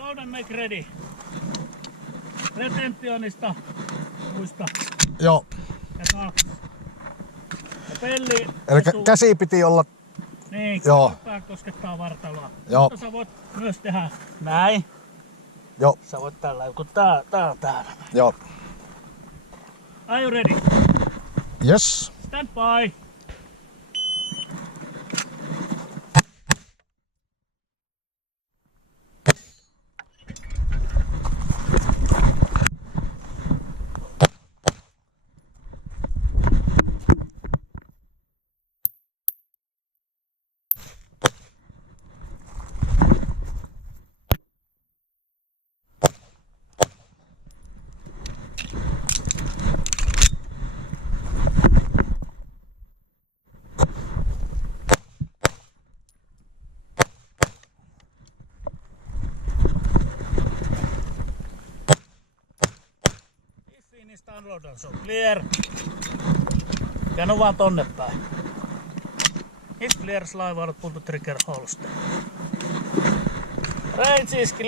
Load and make ready. Retentionista muista. Joo. Ja 2. Ja pelli. Eli käsi piti olla. Niin, joo. Pää koskettaa vartaloa. Joo. Mutta sä voit myös tehdä näin. Joo. Sä voit tällä, kun tää on täällä. Joo. Are you ready? Yes. Stand by. Niistä unloadan, se on clear. Ja no vaan tonne päin. It's clear, slide out, pull the trigger holster. Range is clear.